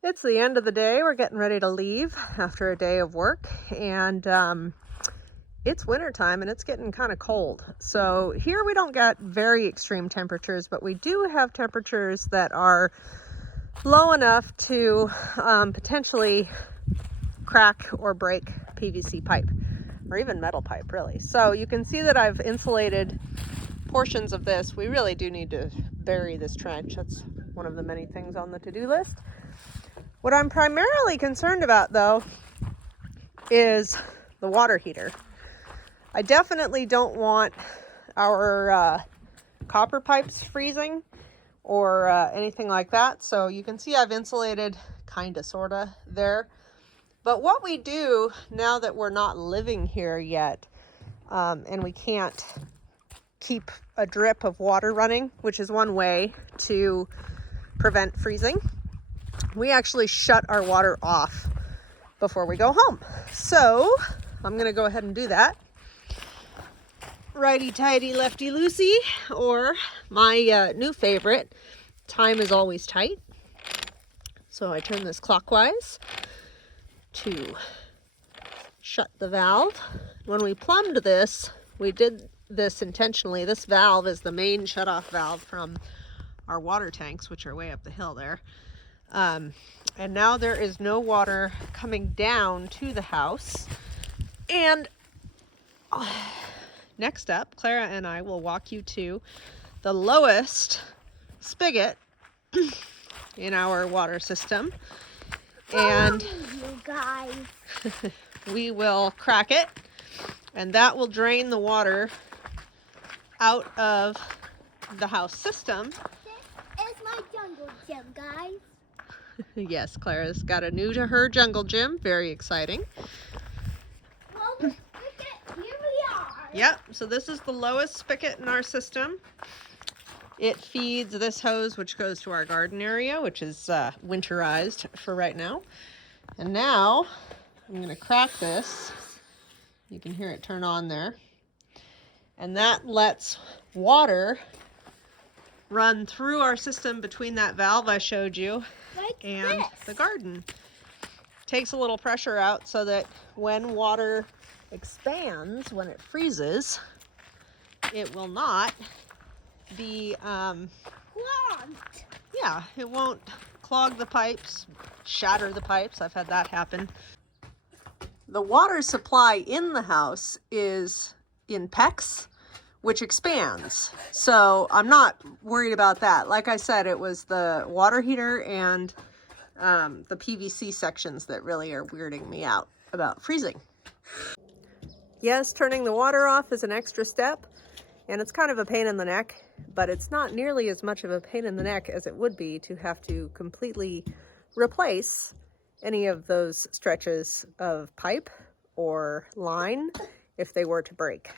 It's the end of the day. We're getting ready to leave after a day of work, and it's winter time and it's getting kind of cold. So here we don't get very extreme temperatures, but we do have temperatures that are low enough to potentially crack or break PVC pipe, or even metal pipe, really. So you can see that I've insulated portions of this. We really do need to bury this trench. That's one of the many things on the to-do list. What I'm primarily concerned about, though, is the water heater. I definitely don't want our copper pipes freezing or anything like that. So you can see I've insulated kinda, sorta there. But what we do now that we're not living here yet, and we can't keep a drip of water running, which is one way to prevent freezing, we actually shut our water off before we go home. So I'm gonna go ahead and do that. Righty tighty, lefty loosey, or my new favorite, time is always tight. So I turn this clockwise to shut the valve. When we plumbed this, we did this intentionally. This valve is the main shutoff valve from our water tanks, which are way up the hill there. And now there is no water coming down to the house. And next up, Clara and I will walk you to the lowest spigot in our water system. And you guys. we will crack it, and that will drain the water out of the house system. This is my jungle gym, guys. Yes, Clara's got a new to her jungle gym. Very exciting. Well, look at, here we are. Yep, so this is the lowest spigot in our system. It feeds this hose, which goes to our garden area, which is winterized for right now. And now I'm going to crack this. You can hear it turn on there. And that lets water run through our system between that valve I showed you and the garden. Takes a little pressure out so that when water expands, when it freezes, it will not be clogged. Yeah, it won't clog the pipes, shatter the pipes. I've had that happen. The water supply in the house is in PEX, which expands. So I'm not worried about that. Like I said, it was the water heater and the PVC sections that really are weirding me out about freezing. Yes, turning the water off is an extra step, and it's kind of a pain in the neck, but it's not nearly as much of a pain in the neck as it would be to have to completely replace any of those stretches of pipe or line if they were to break.